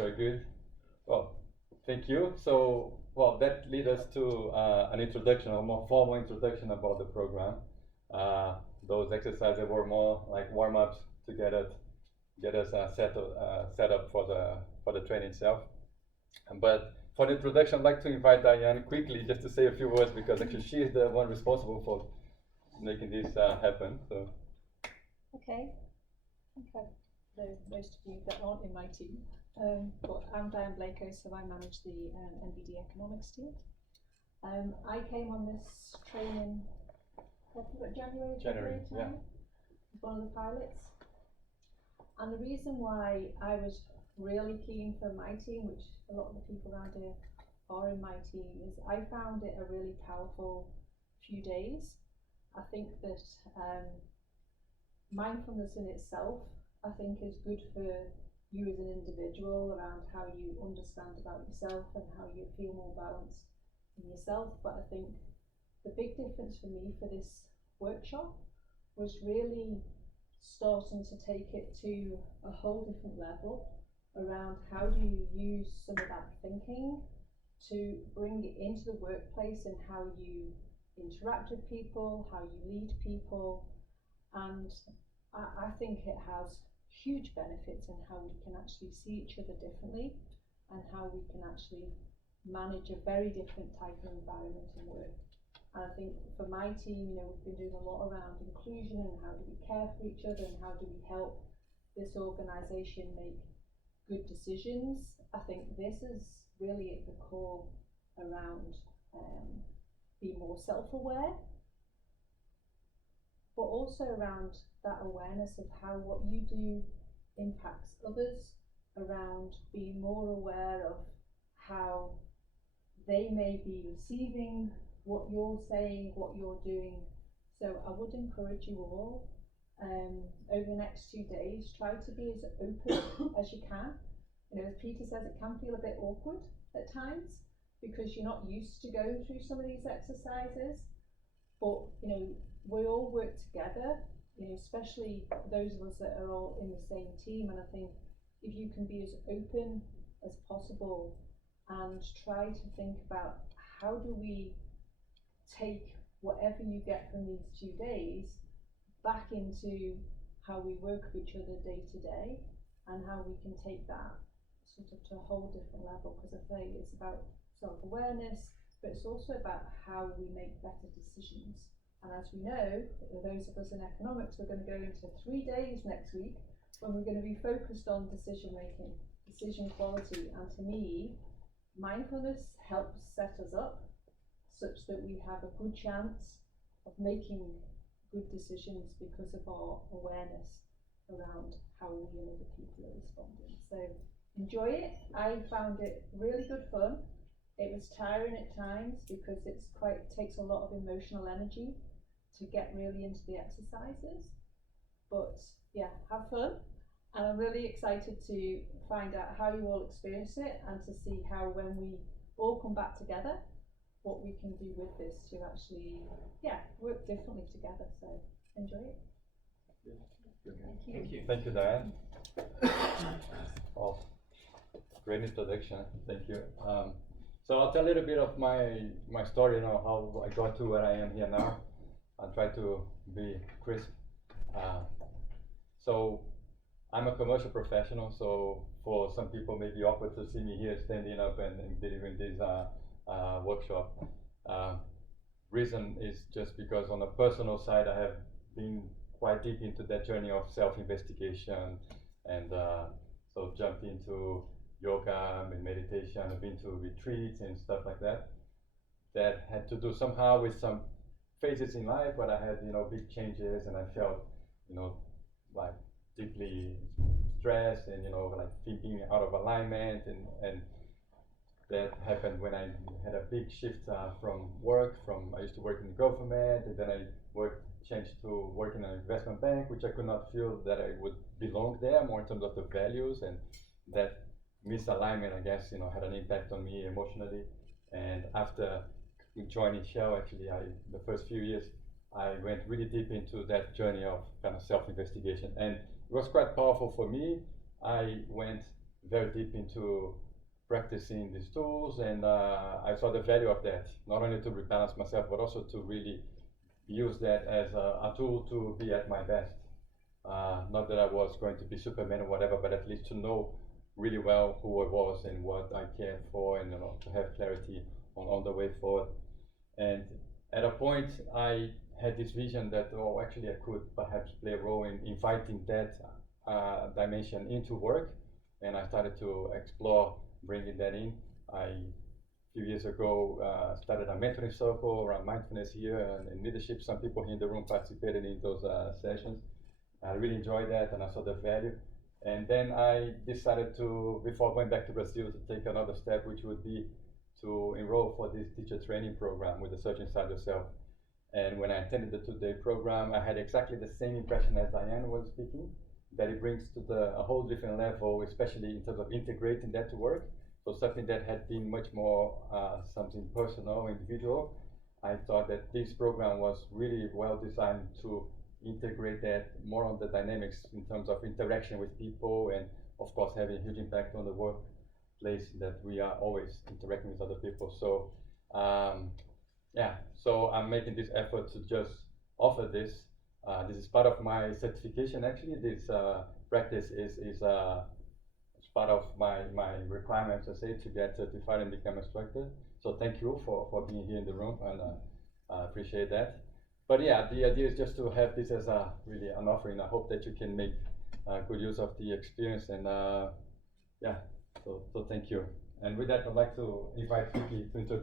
very good. Well, thank you. So, well, that leads us to an introduction, a more formal introduction about the program. Those exercises were more like warm-ups to get us set up for the training itself. But for the introduction, I'd like to invite Diane quickly just to say a few words, because actually she is the one responsible for making this happen. So. Okay. I think I know most of you that aren't in my team. But I'm Diane Blako, so I manage the NBD economics team. I came on this training January time, yeah. as one of the pilots. And the reason why I was really keen for my team, which a lot of the people around here are in my team, is I found it a really powerful few days. I think that mindfulness in itself, I think, is good for you as an individual around how you understand about yourself and how you feel more balanced in yourself. But I think the big difference for me for this workshop was really starting to take it to a whole different level around how do you use some of that thinking to bring it into the workplace and how you interact with people, how you lead people. And I think it has huge benefits in how we can actually see each other differently and how we can actually manage a very different type of environment and work. And I think for my team, we've been doing a lot around inclusion and how do we care for each other and how do we help this organisation make good decisions. I think this is really at the core around being more self-aware, but also around that awareness of how what you do impacts others, around being more aware of how they may be receiving what you're saying, what you're doing. So I would encourage you all over the next 2 days, try to be as open as you can. As Peter says, it can feel a bit awkward at times because you're not used to going through some of these exercises, but we all work together, especially those of us that are all in the same team. And I think if you can be as open as possible and try to think about how do we take whatever you get from these 2 days back into how we work with each other day to day and how we can take that sort of to a whole different level, because I think it's about self-awareness, but it's also about how we make better decisions. And as we know, those of us in economics, we're going to go into 3 days next week when we're going to be focused on decision making, decision quality. And to me, mindfulness helps set us up such that we have a good chance of making good decisions because of our awareness around how we and other people are responding. So enjoy it. I found it really good fun. It was tiring at times because it takes a lot of emotional energy to get really into the exercises. But yeah, have fun. And I'm really excited to find out how you all experience it and to see how, when we all come back together, what we can do with this to actually, work differently together. So enjoy it. Thank you. Thank you, Diane. Oh, great introduction. Thank you. So I'll tell a little bit of my story, how I got to where I am here now. I'll try to be crisp. So I'm a commercial professional, so for some people it may be awkward to see me here standing up and delivering this workshop. Reason is just because on a personal side I have been quite deep into that journey of self-investigation, and so jumped into yoga and meditation. I've been to retreats and stuff like that. That had to do somehow with some phases in life where I had big changes, and I felt like deeply stressed and like thinking out of alignment, and that happened when I had a big shift from work. I used to work in the government, and then I changed to work in an investment bank, which I could not feel that I would belong there, more in terms of the values, and that misalignment, I guess, had an impact on me emotionally. And after joining Shell, actually, the first few years, I went really deep into that journey of kind of self-investigation, and it was quite powerful for me. I went very deep into practicing these tools, and I saw the value of that, not only to rebalance myself, but also to really use that as a tool to be at my best. Not that I was going to be Superman or whatever, but at least to know really well who I was and what I cared for, and to have clarity on the way forward. And at a point, I had this vision that, oh, actually, I could perhaps play a role in inviting that dimension into work, and I started to explore bringing that in. A few years ago, started a mentoring circle around mindfulness here and leadership. Some people here in the room participated in those sessions. I really enjoyed that, and I saw the value. And then I decided to, before going back to Brazil, to take another step, which would be to enroll for this teacher training program with the Search Inside Yourself. And when I attended the 2-day program, I had exactly the same impression as Diane was speaking, that it brings to a whole different level, especially in terms of integrating that to work. So something that had been much more something personal, individual. I thought that this program was really well designed to integrate that more on the dynamics in terms of interaction with people, and of course having a huge impact on the workplace that we are always interacting with other people. So yeah, so I'm making this effort to just offer this. This is part of my certification actually. This practice is part of my requirements, I say, to get certified and become a instructor. So thank you for being here in the room, and I appreciate that. But yeah, the idea is just to have this as really an offering. I hope that you can make good use of the experience, and yeah, so thank you. And with that, I'd like to invite Vicky to introduce